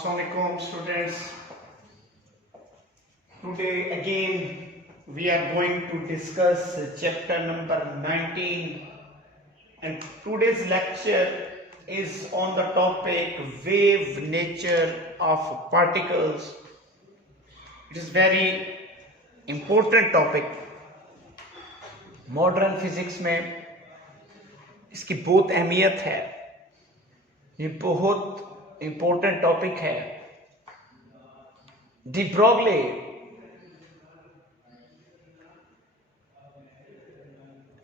Assalamualaikum students. Today again we are going to discuss chapter number 19, and today's lecture is on the topic wave nature of particles. It is very important topic. Modern physics में इसकी बहुत अहमियत है. ये बहुत important topic है. De Broglie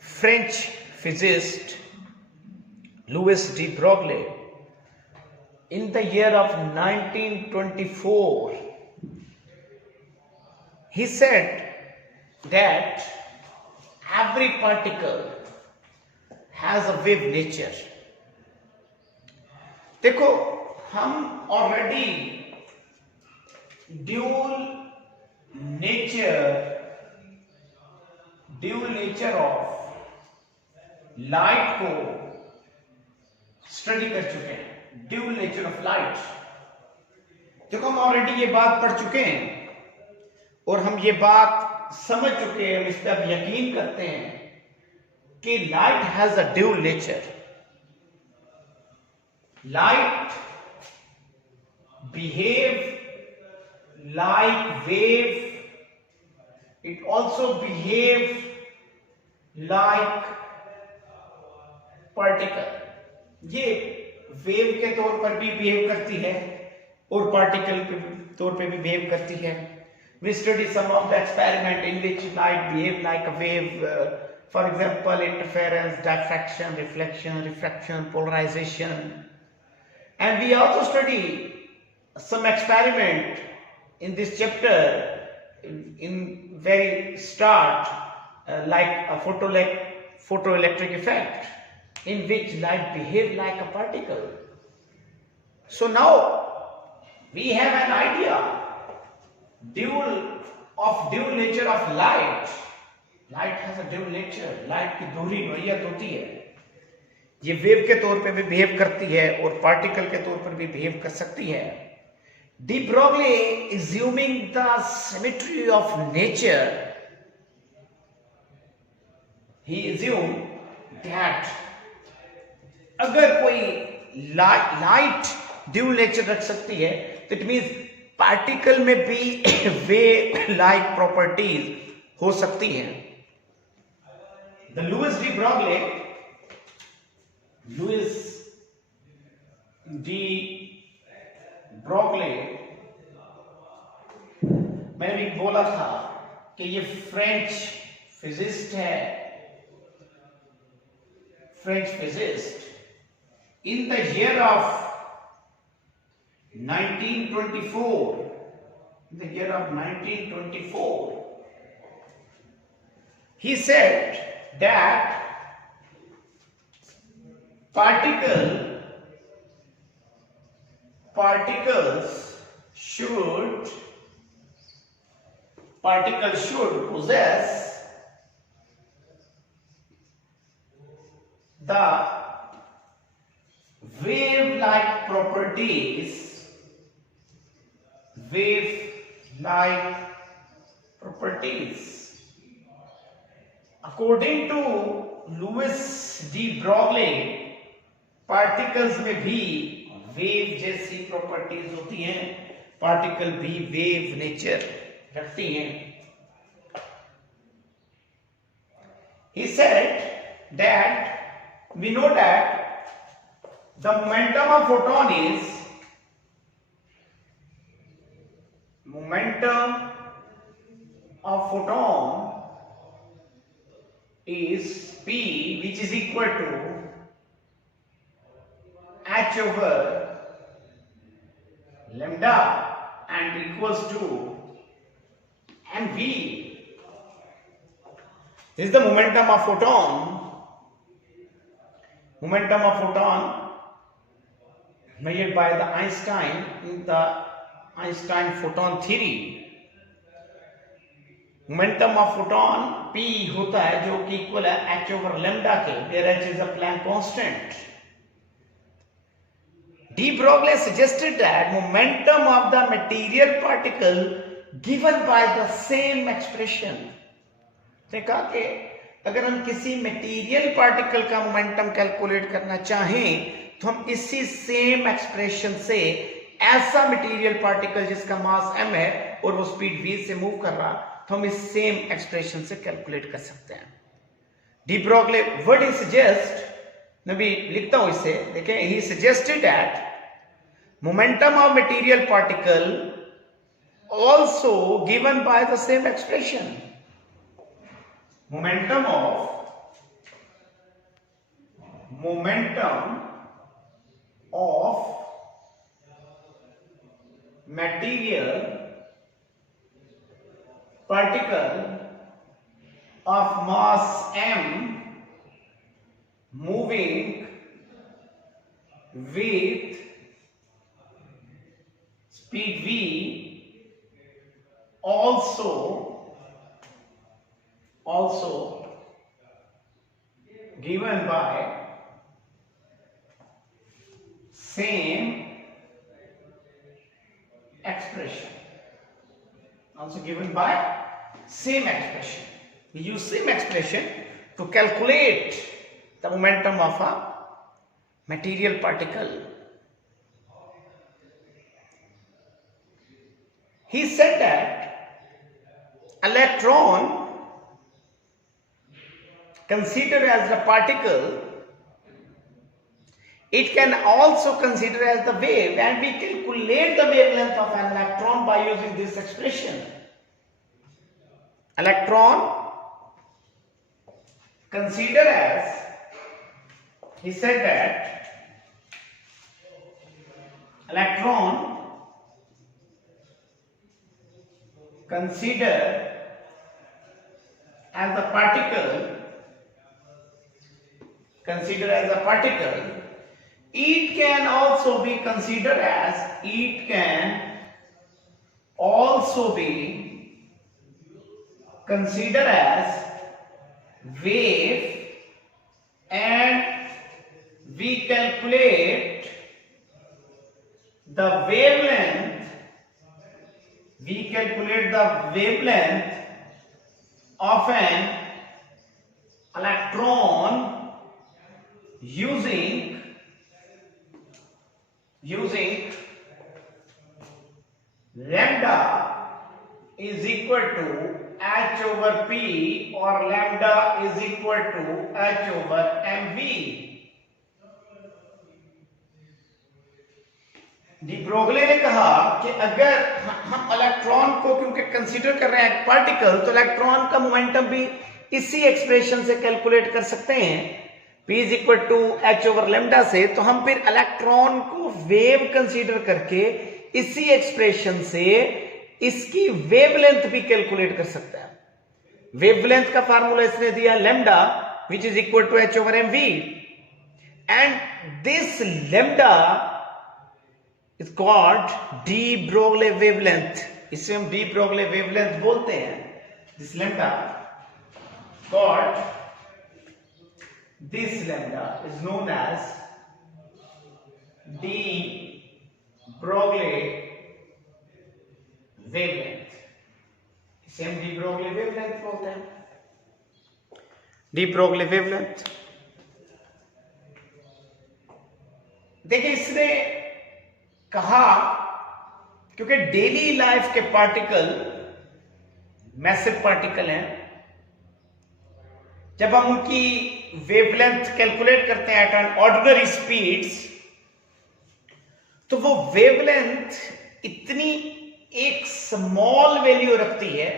French physicist Louis de Broglie in the year of 1924 he said that every particle has a wave nature. देखो, हम already dual nature of light को स्टडी कर चुके हैं. ड्यूल नेचर ऑफ लाइट, देखो हम ऑलरेडी ये बात पढ़ चुके हैं और हम ये बात समझ चुके हैं, हम इस पर अब यकीन करते हैं कि light has a dual nature. Light behave like wave. It also behave like particle. ये वेव के तौर पर भी बिहेव करती है और पार्टिकल के तौर पे भी बिहेव करती है. We study some of the experiment in which light behave like a wave. For example, interference, diffraction, reflection, polarization. And we also study some experiment in this chapter in very start like a photoelectric effect in which light behave like a particle. So now we have an idea dual nature of light. Light has a dual nature. Light की दोहरी नोयत होती है. ये वेव के तौर पे भी बिहेव करती है और पार्टिकल के तौर पर भी बिहेव कर सकती है. De Broglie assuming the symmetry of nature, he assume that अगर कोई लाइट ड्यूल नेचर रख सकती है तो इट मींस पार्टिकल में भी वेव लाइक प्रॉपर्टीज हो सकती है. द लुइस डी ब्रोगली, मैंने भी बोला था कि ये फ्रेंच फिजिस्ट है. French physicist in the year of 1924, he said that particles should possess the wave-like properties. According to Louis D. Broglie, particles में भी वेव जैसी प्रॉपर्टीज होती हैं. पार्टिकल भी वेव नेचर रखती हैं. He said that we know that the momentum of photon is P, which is equal to h over lambda and equals to mv. This is the momentum of photon. Measured by the Einstein in the Einstein photon theory. Momentum of photon P होता है जो कि इक्वल है h over lambda के, where h is a Planck constant. De Broglie suggested that momentum of the material particle given by the same expression. उसने कहा कि अगर हम किसी मटेरियल पार्टिकल का मोमेंटम कैलकुलेट करना चाहें तो हम इसी सेम एक्सप्रेशन से ऐसा मटेरियल पार्टिकल जिसका मास m है और वो स्पीड v से मूव कर रहा, तो हम इस सेम एक्सप्रेशन से कैलकुलेट कर सकते हैं. De Broglie, what he suggest, मैं भी लिखता हूं इसे, देखें, he suggested that momentum of material particle also given by the same expression. Momentum of material particle of mass m moving with speed v also given by same expression. Also given by same expression. We use same expression to calculate the momentum of a material particle. He said that electron considered as a particle, it can also consider as the wave, and we calculate the wavelength of an electron by using this expression. Electron consider as, he said that electron consider as a particle, it can also be considered as, wave, and we calculate the wavelength of an electron using lambda is equal to h over p or lambda is equal to h over mv. De Broglie ने कहा कि अगर हम इलेक्ट्रॉन को क्योंकि कंसीडर कर रहे हैं एक पार्टिकल, तो इलेक्ट्रॉन का मोमेंटम भी इसी एक्सप्रेशन से कैलकुलेट कर सकते हैं, P is equal to h over lambda से. तो हम फिर इलेक्ट्रॉन को वेव कंसीडर करके इसी एक्सप्रेशन से इसकी वेवलेंथ भी कैलकुलेट कर सकते हैं. वेवलेंथ का फार्मूला इसने दिया lambda which is equal to h over m v, and this lambda is called de Broglie wavelength. इसे हम डी ब्रोगले वेवलेंथ बोलते हैं. This lambda called, this lambda is known as de Broglie wavelength. इसे हम de Broglie wavelength बोलते हैं. de Broglie wavelength. देखिए इसने कहा क्योंकि डेली लाइफ के पार्टिकल मैसिव पार्टिकल हैं, जब हम उनकी वेवलेंथ कैलकुलेट करते हैं एट एन ऑर्डिनरी स्पीड्स, तो वो वेवलेंथ इतनी एक स्मॉल वैल्यू रखती है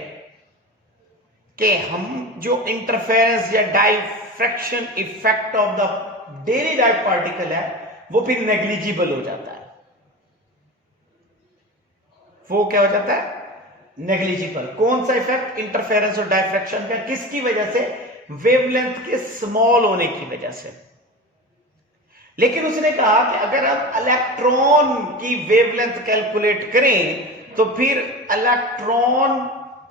कि हम जो इंटरफेरेंस या diffraction effect of the daily life particle है वो फिर नेग्लिजिबल हो जाता है. वो क्या हो जाता है? नेग्लिजिबल. कौन सा इफेक्ट? इंटरफेरेंस और डाइफ्रैक्शन का. किसकी वजह से? वेवलेंथ के स्मॉल होने की वजह से. लेकिन उसने कहा कि अगर आप इलेक्ट्रॉन की वेवलेंथ कैलकुलेट करें तो फिर इलेक्ट्रॉन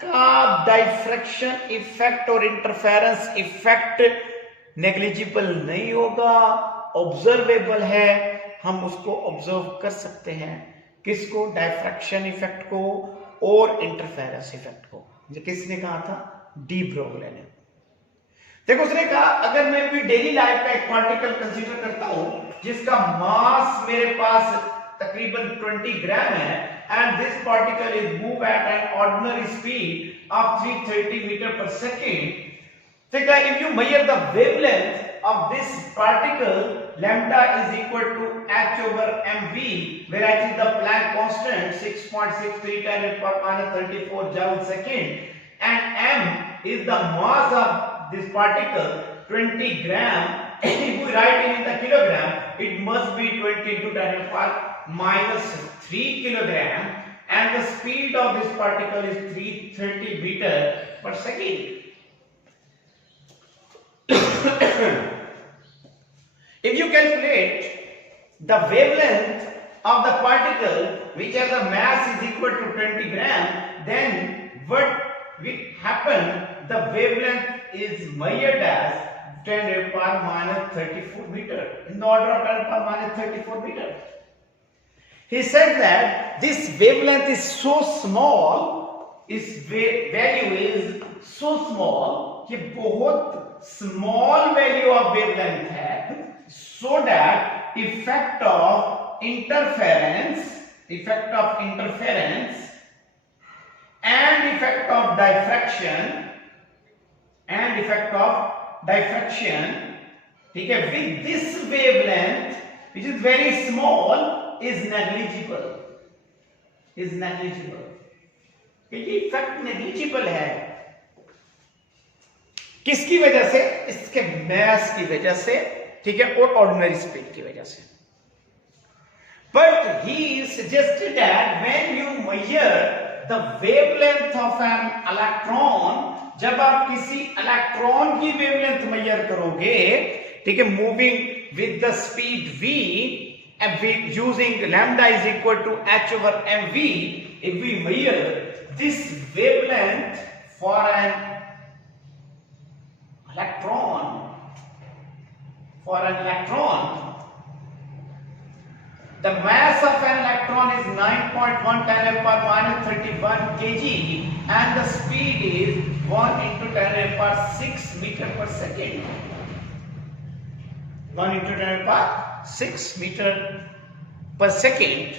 का डाइफ्रैक्शन इफेक्ट और इंटरफेरेंस इफेक्ट नेग्लिजिबल नहीं होगा, ऑब्जर्वेबल है. हम उसको ऑब्जर्व कर सकते हैं। किसको? डायफ्रैक्शन इफेक्ट को और इंटरफेरेंस इफेक्ट को। ये किसने कहा था? डी ब्रोगले ने। देखो उसने कहा अगर मैं कोई डेली लाइफ का एक पार्टिकल कंसीडर करता हूं जिसका मास मेरे पास तकरीबन 20 ग्राम है, and this particle is move at an ordinary speed of 330 meter per second. Think that if you measure the wavelength of this particle, lambda is equal to h over mv, where h is the Planck constant 6.63 10 to the power minus 34 joule second, and m is the mass of this particle 20 gram. If we write it in the kilogram, it must be 20 to 10 to the power minus 3 kilogram, and the speed of this particle is 330 meter per second. If you calculate the wavelength of the particle which has a mass is equal to 20 gram, then what will happen? The wavelength is measured as 10 to the power minus 34 meter, in the order of 10 to the power minus 34 meter. He said that this wavelength is so small, its value is so small कि बहुत small value of wavelength है, so that effect of interference and effect of diffraction, ठीक है, with this wavelength which is very small is negligible. ये effect negligible है। किसकी वजह से? इसके मास की वजह से, ठीक है, और ऑर्डिनरी स्पीड की वजह से। But he suggested that when you measure the wavelength of an electron, जब आप किसी इलेक्ट्रॉन की वेवलेंथ मेजर करोगे, ठीक है, moving with the speed v, and we using lambda is equal to h over mv, if we measure this wavelength for an electron, the mass of an electron is 9.1 10 to the power minus 31 kg, and the speed is 1 into 10 to the power 6 meter per second. 1 into 10 to the power 6 meter per second.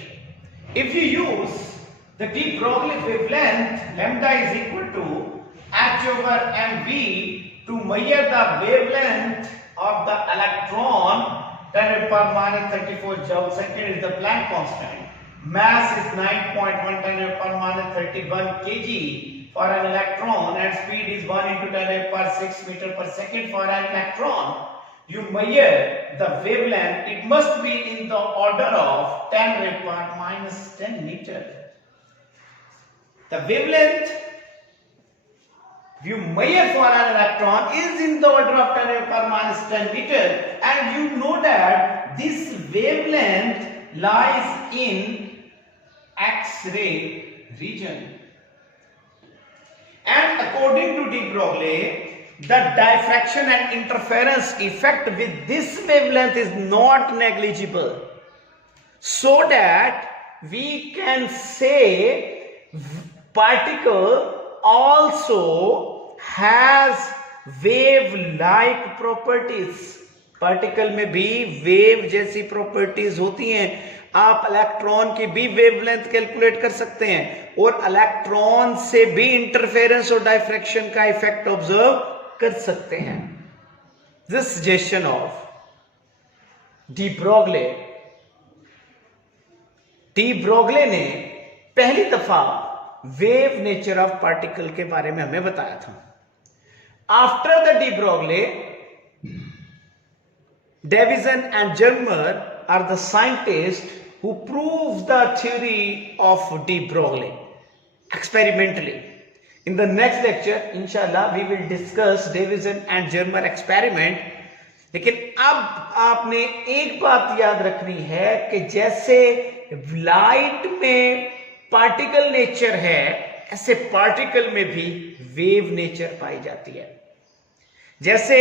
If you use the de Broglie wavelength, lambda is equal to h over mv to measure the wavelength of the electron, 10 to the power minus 34 joule second is the Planck constant. Mass is 9.1 10 to the power minus 31 kg for an electron, and speed is 1 into 10 to the power 6 meter per second for an electron. You measure the wavelength, it must be in the order of 10 to the power minus 10 meter. The wavelength you measure for an electron is in the order of 10 to the power minus 10 meter, and you know that this wavelength lies in X-ray region. And according to de Broglie, the diffraction and interference effect with this wavelength is not negligible, so that we can say particle also has wave like properties. Particle में भी वेव जैसी प्रॉपर्टीज होती हैं। आप इलेक्ट्रॉन की भी wavelength calculate कर सकते हैं और इलेक्ट्रॉन से भी इंटरफेरेंस और डायफ्रैक्शन का इफेक्ट ऑब्जर्व कर सकते हैं। This suggestion of D Broglie ने पहली दफा वेव नेचर ऑफ पार्टिकल के बारे में हमें बताया था। After the de Broglie, Davison and Germer are the scientists who proved the theory of de Broglie experimentally. In the next lecture, inshallah, we will discuss Davison and Germer experiment. लेकिन अब आपने एक बात याद रखनी है कि जैसे लाइट में पार्टिकल नेचर है, ऐसे पार्टिकल में भी वेव नेचर पाई जाती है। जैसे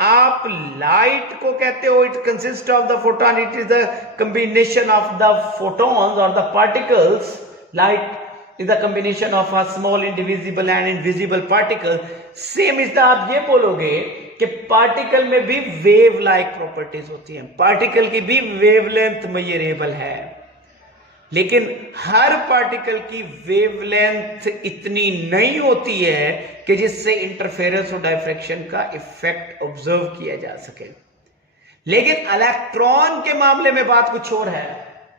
आप लाइट को कहते हो it consist of the photon, it is the combination of the photons और the particles. Light is the combination of a small indivisible and invisible particle. Same is the आप ये बोलोगे कि पार्टिकल में भी वेव लाइक प्रॉपर्टीज होती हैं, पार्टिकल की भी वेवलेंथ मेजरेबल है, लेकिन हर पार्टिकल की वेवलेंथ इतनी नहीं होती है कि जिससे इंटरफेरेंस और डायफ्रैक्शन का इफेक्ट ऑब्जर्व किया जा सके. लेकिन इलेक्ट्रॉन के मामले में बात कुछ और है.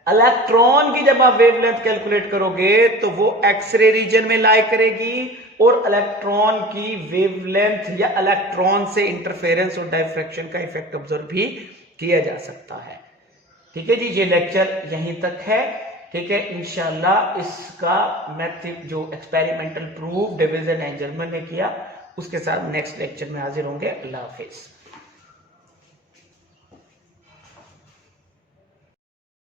इलेक्ट्रॉन की जब आप वेवलेंथ कैलकुलेट करोगे तो वो एक्सरे रीजन में लाई करेगी और इलेक्ट्रॉन की वेवलेंथ या इलेक्ट्रॉन से इंटरफेरेंस और डायफ्रैक्शन का इफेक्ट ऑब्जर्व भी किया जा सकता है. ठीक है जी, ये लेक्चर यहीं तक है. ठीक है, इंशाल्लाह इसका मैथड जो एक्सपेरिमेंटल प्रूफ डेविल्स एंड एंजलमैन ने किया उसके साथ नेक्स्ट लेक्चर में हाजिर होंगे. अल्लाह हाफिज.